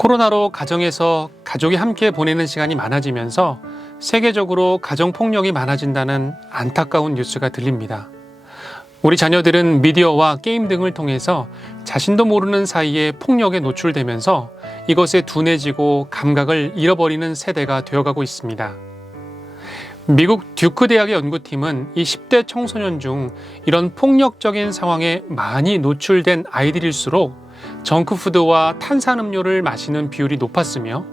코로나로 가정에서 가족이 함께 보내는 시간이 많아지면서 세계적으로 가정폭력이 많아진다는 안타까운 뉴스가 들립니다. 우리 자녀들은 미디어와 게임 등을 통해서 자신도 모르는 사이에 폭력에 노출되면서 이것에 둔해지고 감각을 잃어버리는 세대가 되어가고 있습니다. 미국 듀크 대학의 연구팀은 이 10대 청소년 중 이런 폭력적인 상황에 많이 노출된 아이들일수록 정크푸드와 탄산음료를 마시는 비율이 높았으며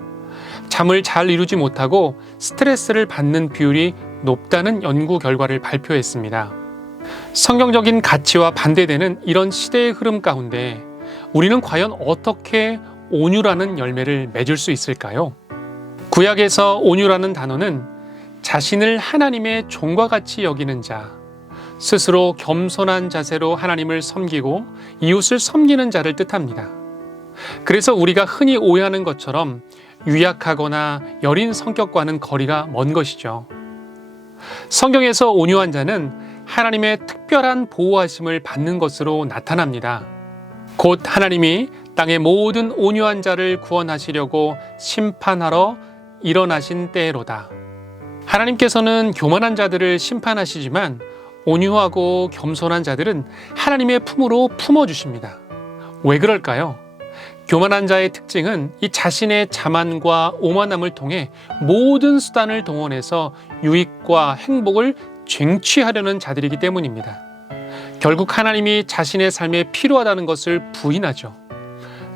잠을 잘 이루지 못하고 스트레스를 받는 비율이 높다는 연구 결과를 발표했습니다. 성경적인 가치와 반대되는 이런 시대의 흐름 가운데 우리는 과연 어떻게 온유라는 열매를 맺을 수 있을까요? 구약에서 온유라는 단어는 자신을 하나님의 종과 같이 여기는 자, 스스로 겸손한 자세로 하나님을 섬기고 이웃을 섬기는 자를 뜻합니다. 그래서 우리가 흔히 오해하는 것처럼 유약하거나 여린 성격과는 거리가 먼 것이죠. 성경에서 온유한 자는 하나님의 특별한 보호하심을 받는 것으로 나타납니다. 곧 하나님이 땅의 모든 온유한 자를 구원하시려고 심판하러 일어나신 때로다. 하나님께서는 교만한 자들을 심판하시지만 온유하고 겸손한 자들은 하나님의 품으로 품어주십니다. 왜 그럴까요? 교만한 자의 특징은 이 자신의 자만과 오만함을 통해 모든 수단을 동원해서 유익과 행복을 쟁취하려는 자들이기 때문입니다. 결국 하나님이 자신의 삶에 필요하다는 것을 부인하죠.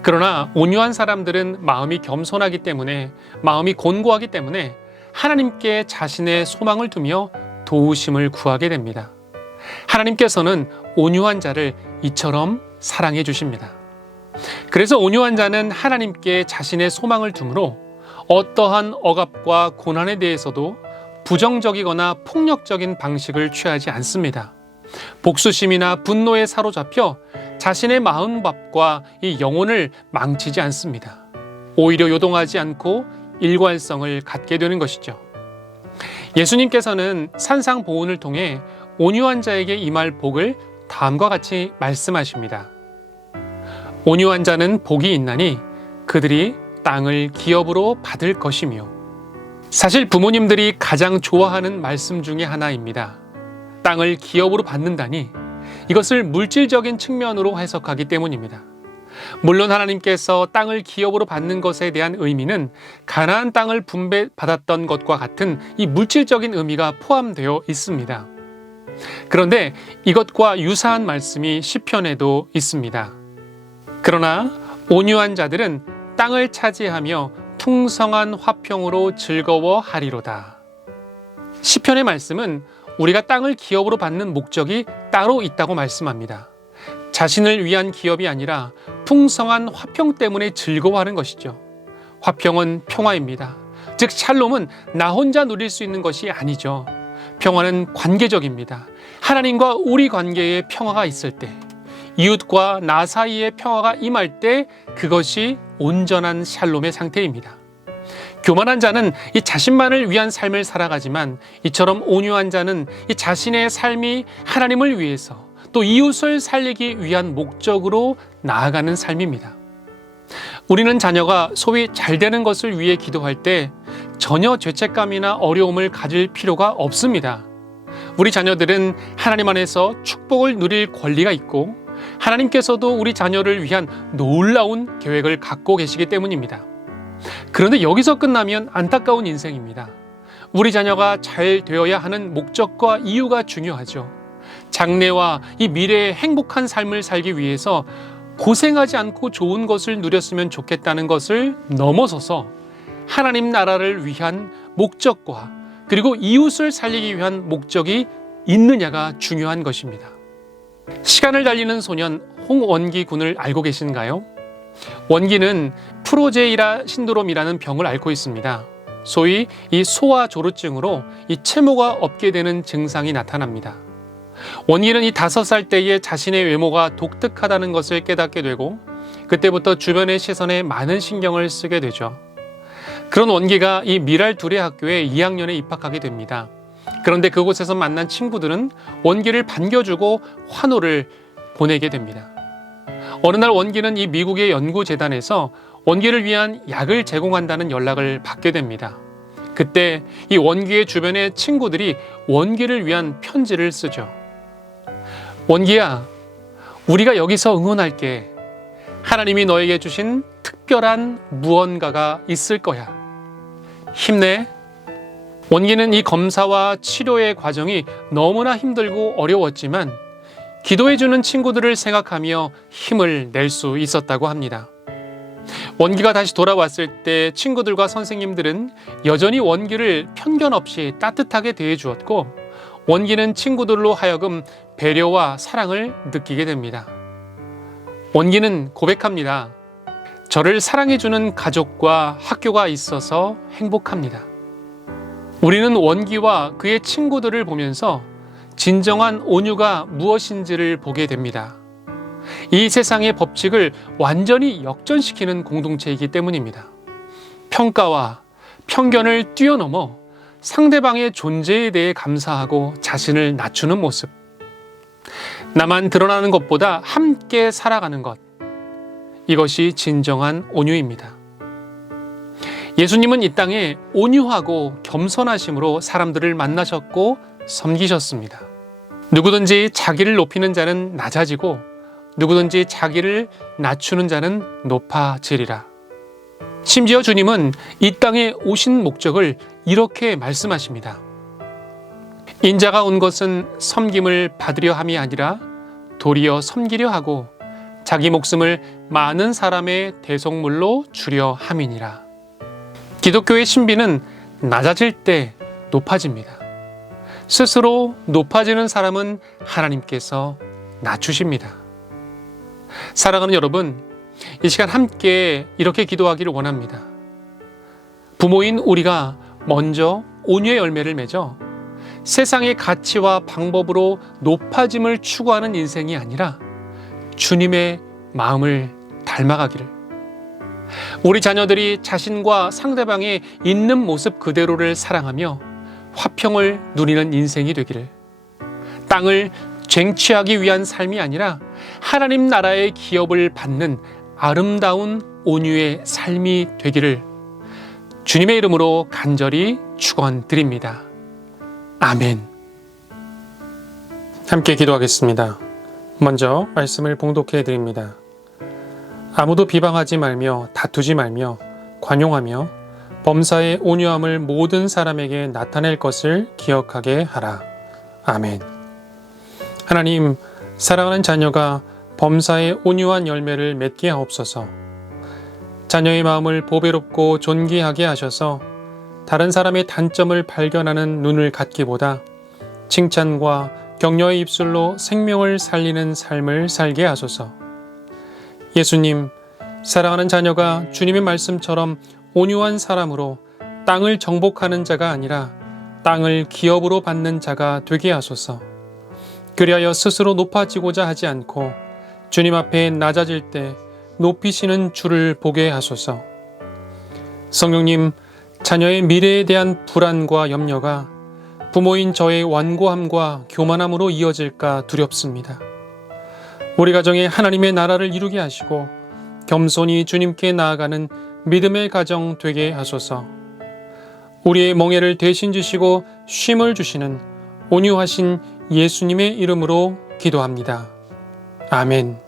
그러나 온유한 사람들은 마음이 겸손하기 때문에, 마음이 곤고하기 때문에 하나님께 자신의 소망을 두며 도우심을 구하게 됩니다. 하나님께서는 온유한 자를 이처럼 사랑해 주십니다. 그래서 온유한 자는 하나님께 자신의 소망을 두므로 어떠한 억압과 고난에 대해서도 부정적이거나 폭력적인 방식을 취하지 않습니다. 복수심이나 분노에 사로잡혀 자신의 마음밥과 이 영혼을 망치지 않습니다. 오히려 요동하지 않고 일관성을 갖게 되는 것이죠. 예수님께서는 산상보훈을 통해 온유한 자에게 임할 복을 다음과 같이 말씀하십니다. 온유한 자는 복이 있나니 그들이 땅을 기업으로 받을 것이며. 사실 부모님들이 가장 좋아하는 말씀 중에 하나입니다. 땅을 기업으로 받는다니 이것을 물질적인 측면으로 해석하기 때문입니다. 물론 하나님께서 땅을 기업으로 받는 것에 대한 의미는 가나안 땅을 분배받았던 것과 같은 이 물질적인 의미가 포함되어 있습니다. 그런데 이것과 유사한 말씀이 시편에도 있습니다. 그러나 온유한 자들은 땅을 차지하며 풍성한 화평으로 즐거워하리로다. 시편의 말씀은 우리가 땅을 기업으로 받는 목적이 따로 있다고 말씀합니다. 자신을 위한 기업이 아니라 풍성한 화평 때문에 즐거워하는 것이죠. 화평은 평화입니다. 즉 샬롬은 나 혼자 누릴 수 있는 것이 아니죠. 평화는 관계적입니다. 하나님과 우리 관계에 평화가 있을 때, 이웃과 나 사이에 평화가 임할 때 그것이 온전한 샬롬의 상태입니다. 교만한 자는 이 자신만을 위한 삶을 살아가지만 이처럼 온유한 자는 이 자신의 삶이 하나님을 위해서 또 이웃을 살리기 위한 목적으로 나아가는 삶입니다. 우리는 자녀가 소위 잘 되는 것을 위해 기도할 때 전혀 죄책감이나 어려움을 가질 필요가 없습니다. 우리 자녀들은 하나님 안에서 축복을 누릴 권리가 있고 하나님께서도 우리 자녀를 위한 놀라운 계획을 갖고 계시기 때문입니다. 그런데 여기서 끝나면 안타까운 인생입니다. 우리 자녀가 잘 되어야 하는 목적과 이유가 중요하죠. 장래와 이 미래의 행복한 삶을 살기 위해서 고생하지 않고 좋은 것을 누렸으면 좋겠다는 것을 넘어서서 하나님 나라를 위한 목적과 그리고 이웃을 살리기 위한 목적이 있느냐가 중요한 것입니다. 시간을 달리는 소년 홍원기 군을 알고 계신가요? 원기는 프로제이라 신드롬이라는 병을 앓고 있습니다. 소위 이 소아 조루증으로 이 채모가 없게 되는 증상이 나타납니다. 원기는 이 5살 때에 자신의 외모가 독특하다는 것을 깨닫게 되고 그때부터 주변의 시선에 많은 신경을 쓰게 되죠. 그런 원기가 이 미랄 둘의 학교에 2학년에 입학하게 됩니다. 그런데 그곳에서 만난 친구들은 원기를 반겨주고 환호를 보내게 됩니다. 어느 날 원기는 이 미국의 연구재단에서 원기를 위한 약을 제공한다는 연락을 받게 됩니다. 그때 이 원기의 주변의 친구들이 원기를 위한 편지를 쓰죠. 원기야, 우리가 여기서 응원할게. 하나님이 너에게 주신 특별한 무언가가 있을 거야. 힘내. 원기는 이 검사와 치료의 과정이 너무나 힘들고 어려웠지만 기도해주는 친구들을 생각하며 힘을 낼 수 있었다고 합니다. 원기가 다시 돌아왔을 때 친구들과 선생님들은 여전히 원기를 편견 없이 따뜻하게 대해주었고, 원기는 친구들로 하여금 배려와 사랑을 느끼게 됩니다. 원기는 고백합니다. 저를 사랑해주는 가족과 학교가 있어서 행복합니다. 우리는 원기와 그의 친구들을 보면서 진정한 온유가 무엇인지를 보게 됩니다. 이 세상의 법칙을 완전히 역전시키는 공동체이기 때문입니다. 평가와 편견을 뛰어넘어 상대방의 존재에 대해 감사하고 자신을 낮추는 모습. 나만 드러나는 것보다 함께 살아가는 것. 이것이 진정한 온유입니다. 예수님은 이 땅에 온유하고 겸손하심으로 사람들을 만나셨고 섬기셨습니다. 누구든지 자기를 높이는 자는 낮아지고 누구든지 자기를 낮추는 자는 높아지리라. 심지어 주님은 이 땅에 오신 목적을 이렇게 말씀하십니다. 인자가 온 것은 섬김을 받으려 함이 아니라 도리어 섬기려 하고 자기 목숨을 많은 사람의 대속물로 주려 함이니라. 기독교의 신비는 낮아질 때 높아집니다. 스스로 높아지는 사람은 하나님께서 낮추십니다. 사랑하는 여러분, 이 시간 함께 이렇게 기도하기를 원합니다. 부모인 우리가 먼저 온유의 열매를 맺어 세상의 가치와 방법으로 높아짐을 추구하는 인생이 아니라 주님의 마음을 닮아가기를, 우리 자녀들이 자신과 상대방의 있는 모습 그대로를 사랑하며 화평을 누리는 인생이 되기를, 땅을 쟁취하기 위한 삶이 아니라 하나님 나라의 기업을 받는 아름다운 온유의 삶이 되기를 주님의 이름으로 간절히 축원드립니다. 아멘. 함께 기도하겠습니다. 먼저 말씀을 봉독해 드립니다. 아무도 비방하지 말며 다투지 말며 관용하며 범사의 온유함을 모든 사람에게 나타낼 것을 기억하게 하라. 아멘. 하나님, 사랑하는 자녀가 범사의 온유한 열매를 맺게 하옵소서. 자녀의 마음을 보배롭고 존귀하게 하셔서 다른 사람의 단점을 발견하는 눈을 갖기보다 칭찬과 격려의 입술로 생명을 살리는 삶을 살게 하소서. 예수님, 사랑하는 자녀가 주님의 말씀처럼 온유한 사람으로 땅을 정복하는 자가 아니라 땅을 기업으로 받는 자가 되게 하소서. 그리하여 스스로 높아지고자 하지 않고 주님 앞에 낮아질 때 높이시는 주를 보게 하소서. 성령님, 자녀의 미래에 대한 불안과 염려가 부모인 저의 완고함과 교만함으로 이어질까 두렵습니다. 우리 가정에 하나님의 나라를 이루게 하시고 겸손히 주님께 나아가는 믿음의 가정 되게 하소서. 우리의 멍에를 대신 지시고 쉼을 주시는 온유하신 예수님의 이름으로 기도합니다. 아멘.